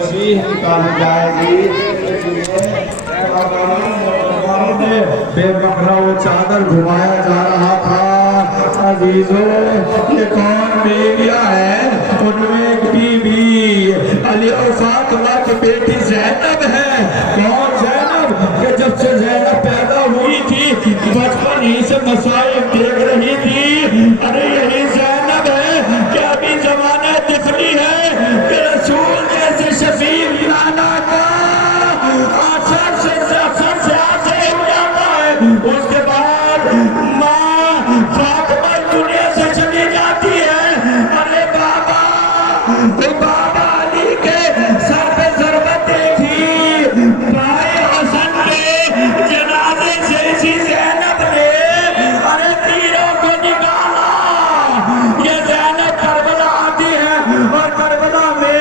तस्वीर निकाली जाएगी। बेबकरा वो चादर घुमाया जा रहा था। अजीजों, ये कौन बीवियां है? उनमें एक बीवी अली और फातिमा की बेटी ज़ैनब है। कौन ज़ैनब? कि जब से ज़ैनब पैदा हुई थी बचपन ही से मसाइब देख रही थी। अरे यही ज़ैनब है कि अभी जमाना तिफली है कि रसूल जैसे शफीक नाना का असर से आसे हो जाता है। उसके बाद माँ फातिमा दुनिया से चली जाती है। अरे बाबा, बाबा अली के सर पे ज़रबत देखी, भाई हसन के जनाजे से इसी ज़ैनब ने अरे तीरों को निकाला। ये ज़ैनब करबला आती है और करबला में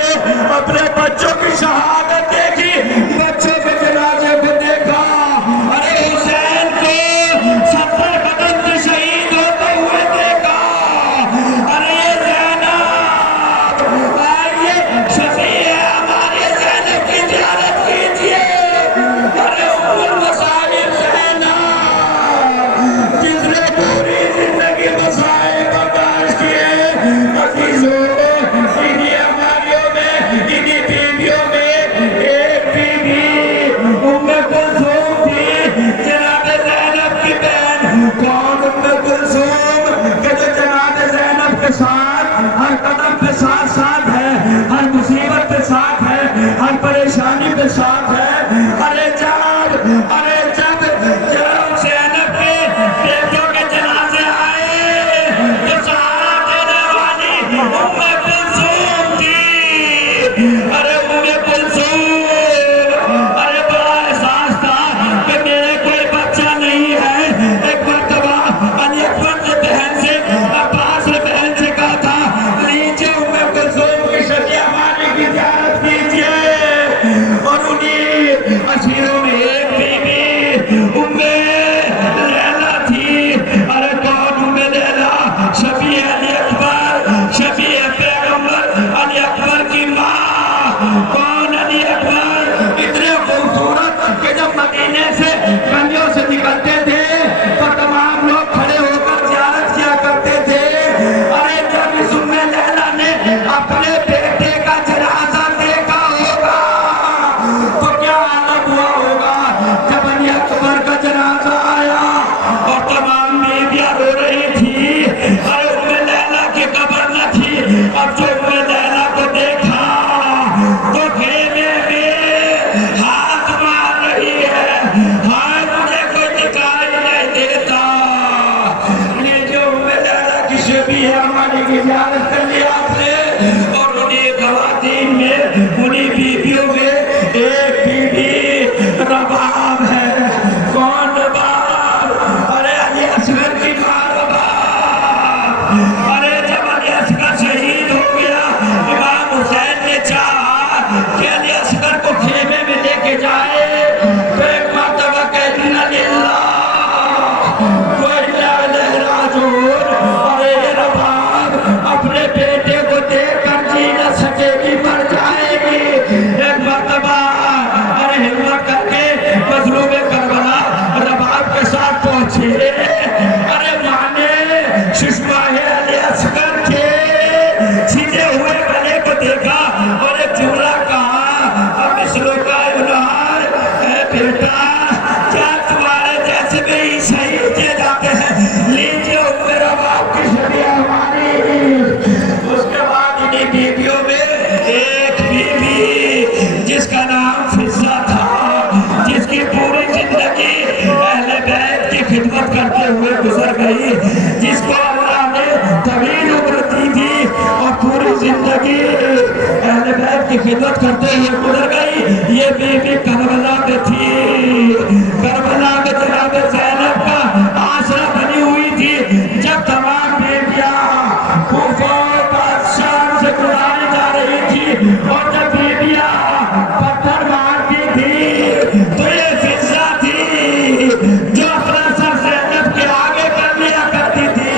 अपने बच्चों की शहादत देखी, बच्चों के जनाजे को देखा। अरे हुसैन को 70 कदम से शहीद होते हुए देखा। अरे ये ज़ैनब, आइए शफी है हमारे ज़ैनब की ज़ियारत कीजिए। अरे उम्मुल मसाइब ज़ैनब, जिसने पूरी जिंदगी मसाइब बर्दाश्त किए। अजीजों, इन्हीं हमारियों में, इन्हीं बीवियों में एक बीवी उम्मे कुलसूम थी, जनाब ज़ैनब की बहन। कौन उम्मे कुलसूम? कि जो जनाब ज़ैनब के साथ हर कदम पे साथ साथ है, हर मुसीबत पे साथ है, हर परेशानी पे साथ है। अरे जब ज़ैनब के बेटों के जनाजे आए तो सहारा देने वाली उम्मे कुलसूम थी। अरे उम्मे कुलसूम, अरे बड़ा एहसास था कि मेरे कोई बच्चा नहीं है। एक मर्तबा अली अकबर ने बहन से, अब्बास ने बहन से कहा था, लीजिए उम्मे कुलसूम की शफी हमारे की ज़ियारत कीजिए। और उन्हीं अशीरों में एक बीबी उम्मे लैला थी। अरे कौन उम्मे लैला? शफी अली अकबर, शफी पैगंबर अली अकबर की माँ। कौन? अली अकबर इतने खूबसूरत कि जब मदीने से गलियों से निकलते थे तो तमाम लोग खड़े होकर ज़ियारत किया करते थे। अरे जब इस उम्मे लैला ने अपने बेटे का जनाजा देखा होगा तो क्या आलम हुआ होगा। जब अली अकबर का जनाजा आया और तमाम बीवियां रो रही थी, अरे उम्मे लैला की कब्र न थी। अब जो उम्मे लैला को देखा तो खेमे में हाथ मार रही है, हाय मुझे कोई दिखाई नहीं देता। ये जो उम्मे लैला की शफी है हमारी की ज़ियारत कर लिया आपने। और उन्हीं ख़वातीन में, उन्हीं बीवियों में एक बीवी रबाब है। कौन रबाब? अरे अली असगर की माँ रबाब। अरे जब अली असगर शहीद हो गया, इमाम हुसैन ने चाहा कि अली असगर को खेमे में लेके जाए तो एक मर्तबा कहती ना लिल्लाह व इन्ना इलैहि राजिऊन। अरे ये रबाब अपने बेटे को देखकर जी न सकेगी, मर जाएगी। एक मर्तबा अरे हिम्मत करके मजलूम करबला रबाब के साथ पहुंचे। अरे माने सुषमाए अली असगर के सीधे हुए गले को देखा और एक जुमला कहा, अब मिसलों का गुनाह है बेटा, क्या तुम्हारे जैसे में ही शहीद किए जाते हैं? लीजिए उम्मे रबाब की शफी हमारी। उसके बाद इन्हीं बीवियों में एक बीवी जिसका नाम फिज़्ज़ा था, जिसकी पूरी जिंदगी अहले बैत की खिदमत करते हुए गुजर गई, जिसको अल्लाह ने तवील उम्र दी थी और पूरी जिंदगी अहले बैत की खिदमत करते हुए गुजर गई। ये बीवी करबला में थी, करबला में जनाब ज़ैनब का आसरा बनी हुई थी। जब तमाम बीवियां कूफा बादशाह से गुजारी जा रही थी और जब बीवियां पत्थर मारती थी तो ये फिज़्ज़ा थी जो अपना सर ज़ैनब के आगे कर लिया करती थी।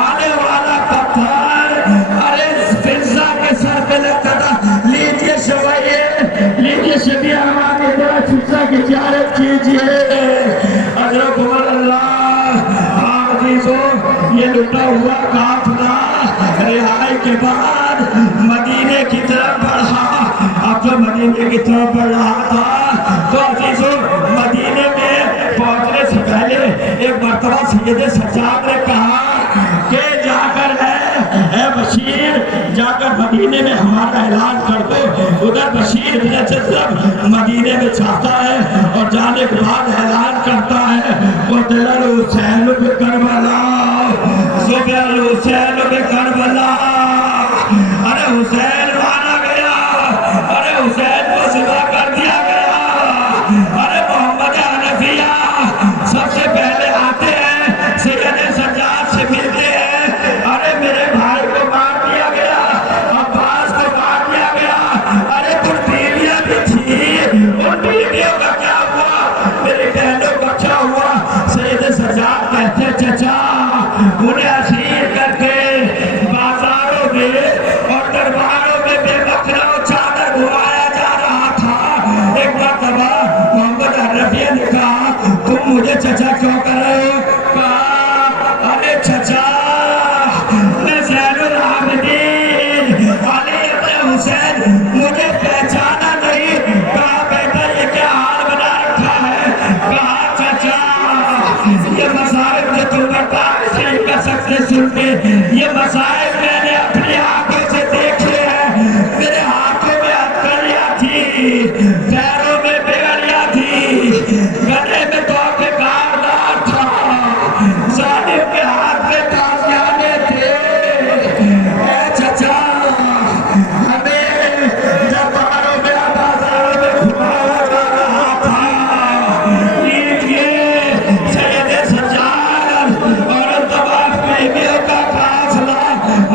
आने वाला पत्थर अरे फिज़्ज़ा के सर पे लगता था। लीजिए शवाइए लीजिए शबी हमारे तरह शिक्षा की जियारत कीजिए। हज़रत उमर ये लुटा हुआ काफिला रिहाई के बाद मदीने की तरफ बढ़ा। अब जो मदीने की तरफ बढ़ रहा था तो अजीजों मदीने में पहुंचने से पहले एक मर्तबा सैयद सज्जाद ने कहा कि जाकर है बशीर जाकर मदीने में हमारा ऐलान कर दो। उधर बशीर मदीने में जाता है और जाने के बाद ऐलान करता है वो दिलल हुसैन पे करबला सुबह हुसैन पे करबला। अरे हुसैन मारा गया, अरे हुसैन को सिवा कर दिया गया। अरे मोहम्मद हनफिया सबसे पहले आते हैं सैयद सज्जाद से मिलते हैं। अरे मेरे भाई को मार दिया गया, अब्बास को मार दिया गया। अरे कुछ बीवियां भी थी, उन बीवियों का क्या हुआ, मेरी बहनों का क्या हुआ। सैयद सज्जाद कहते चचा उन्हें असीर करके बाजारों में और दरबारों में बेमखना चादर घुमाया जा रहा था। एक मर्तबा मोहम्मद हनफिया ने कहा तुम मुझे चचा क्यों कर रहे हो। कहा अरे चचा मैं ज़ैनुल आबिदीन अली इब्न हुसैन मुझे पहचाना नहीं। कहा बेटा ये क्या हाल बना रखा है। कहा चचा ये मसाइल जो तुम बर्दाश्त नहीं कर सकते सुन के, ये मसाइल मैंने अपनी आंखों से देखे हैं। मेरे हाथों में हथकड़ियां थी, पैरों में बेगड़ियां थी, गले में तोहफे कारदार था, जालिम के हाथ में ताजियाने थे। ए चचा हमें दरबारों में बाजारों में घुमाया जा रहा था। लीजिए सैयद सज्जाद और तवाफ बीवियों का काफिला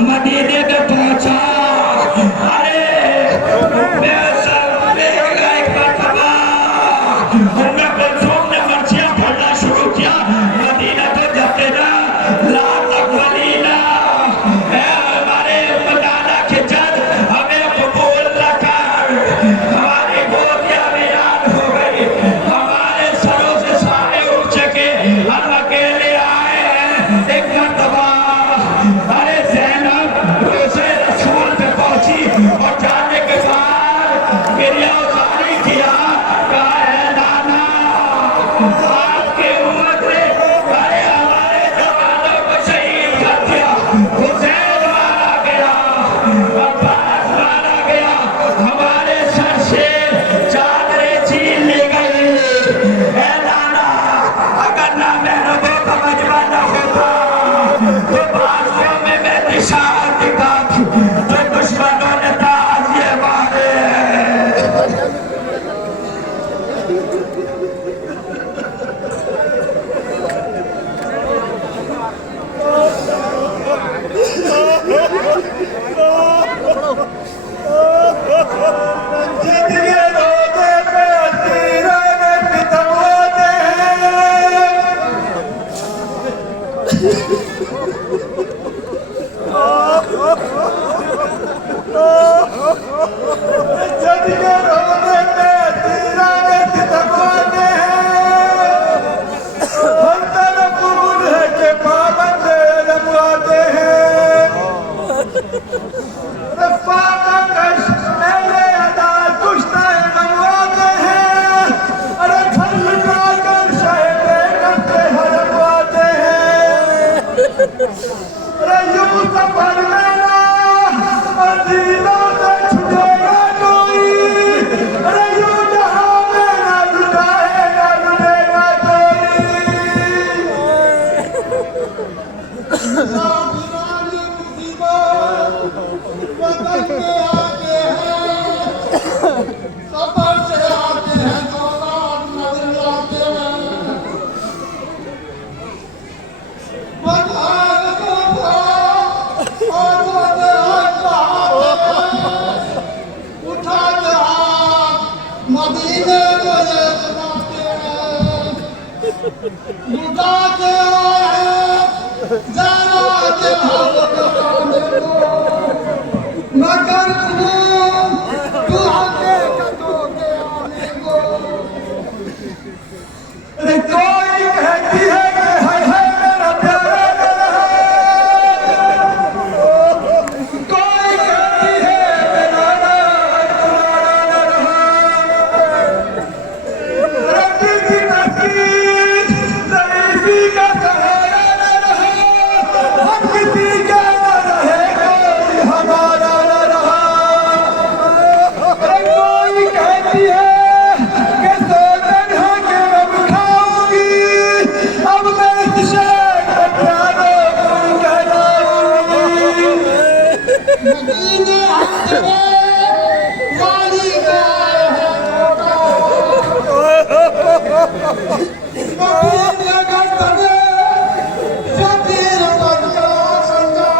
मदीने में पहुंचा। अरे मैं सब देखा एक मर्तबा उम्मे कुलसूम ने मर्चियां भरना शुरू किया। मदीना तो जाते ना ला तकवलीना हमारे मदाना के जद हमें कबूल न कर। हमारी गोदियां वीरान हो गई, हमारे सरों से सारे उठ चुके, हम अकेले आए हैं। एक मर्तबा अरे ज़ैनब रोज़े रसूल पे पहुंची और जाने के बाद गिरिया उतारी किया। कहा है नाना आपकी उम्मत ने अरे हमारे जवानों को शहीद कर दिया। हुसैन मारा गया, अब्बास मारा गया, हमारे सर से चादरें छीन ली गई। है नाना अगर ना मेहरबों का मजमा न होता तो बाजुओं में मैं निशान दिखाती जो दुश्मनों ने ताजिए मारे। जिंदगी रोज़े पे हसीरों में सितम होते हैं। जिंदगी रोज़े पे हसीरों में सितम होते हैं। हम तरफ है के पाबंद रखवाते हैं। रफ़ा का कश पहले अदा कुश्ता मंगवाते हैं। अरे घर लुटा कर शहरे करते हरवाते हैं। अरे यूं सफर में ना अजीजों से छुटेगा कोई। अरे यूं जहां में ना लुटाएगा लुटेगा कोई। वतन में आते हैं, सफर से आते हैं, दौरान नजर आते हैं। बधान को और उठाते हाथ मदीने को ये सुनाते हैं। लुटाते आए जाना के मगर तू आगे का कहती है कि सो तन्हा के अब खाऊंगी, अब मैं इस शहर को प्यारों को कहलाऊंगी। मदीने अंतरे वाली गाय है मदीने गंतरे शबीर बंदा संगा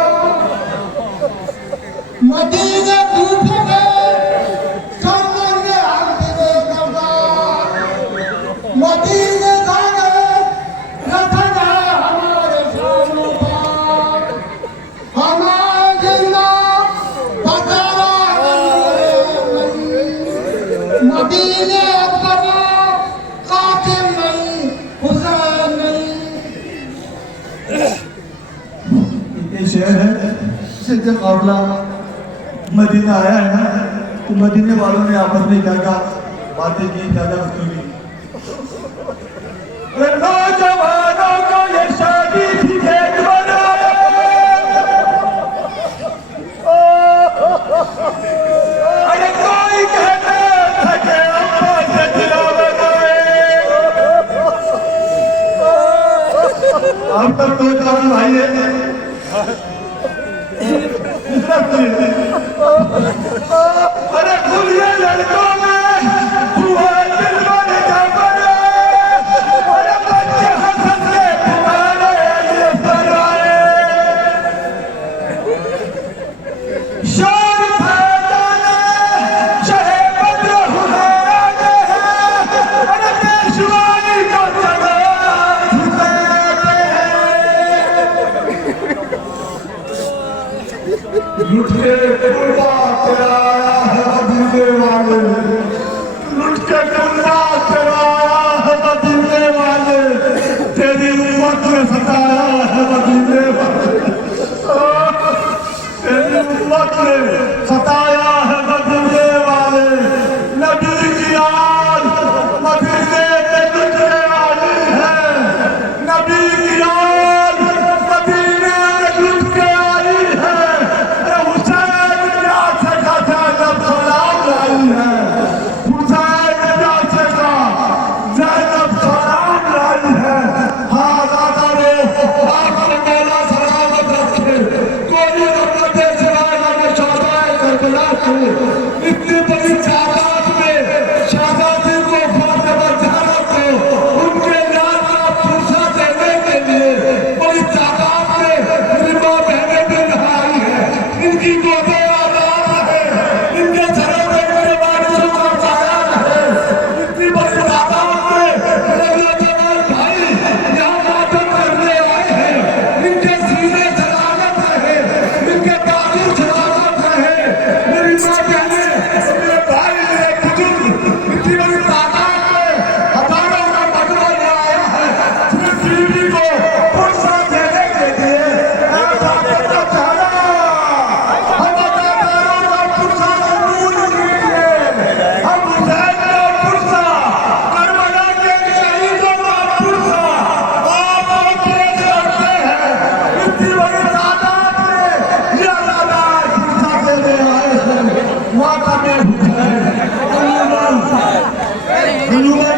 मदीने दूसरे सामने अंतरे गंगा मदीने दाने रखना हमारे शानों पर हमारे जिंदा बजारा मदीने अकबर कातिम नहीं हुसैन नहीं। ये शहर है सिद्ध काबला मदीना आया है ना, तो मदीने वालों ने आपस में क्या क्या बातें की, क्या क्या वस्तु की। अरे नौजवानों को ये शादी थी भेंट बनाए, अरे कोई कहता था कि अम्मा सजना बनाए। अब तक तो चार भाई है, अरे खुलिए लड़कों में हुआ दिल बन जाए, अरे बच्चे हंस के पुकारे ये सराए। शान फैजाने शहे बद्र हुसैन है, अरे पेशवानी को जगा हुसैन है। लुट के कुर्बा तेरा आया है मदीने वाले, लुट के गुंडा चराया है मदीने वाले, तेरी उम्मत ने सताया है मदीने वाले, तेरी उम्मत ने सताया है मदीने वाले। नबी की आन मदीने में लुटने वाली है, नबी की आन मदीने में लुट के आई है। हुसैन क्या सका था जब सलाम लाई है, हुसैन क्या सका जैनब सलाम लाई है। हाँ दादा रे आपको मौला सलामत रखे, कोई रब्बत सिवाय में शौकाए करबला के इतनी बड़ी तादाद में शहजादी को फातिमा ज़हरा को उनके लाल का पूछा देने के लिए बड़ी तादाद में मेरी माँ बहनें भी आई है। इनकी गोदे आजाद है, इनके सरों में इनके वारिसों का साया है। इतनी बड़ी तादाद में मेरे नौजवान भाई यहाँ मातम करने आए हैं, इनके सीने सलामत रहे, इनके बाजू सलामत रहे। मेरी माँ बहनें, मेरे भाई, मेरे बुजुर्ग, इतनी बड़ी तादाद में हजारों का मजमा यहाँ आया है सिर्फ बीवी को फुर्सत देने के लिए। ऐसा करना चाहना हम अदाकारों का पुरसा कबूल कीजिए, हम हुसैन का पुरसा, करबला के शहीदों का पुरसा आपको पेश करते हैं। इतनी बड़ी तादाद में ये अदाकार पुरसा देने आए हैं। माता में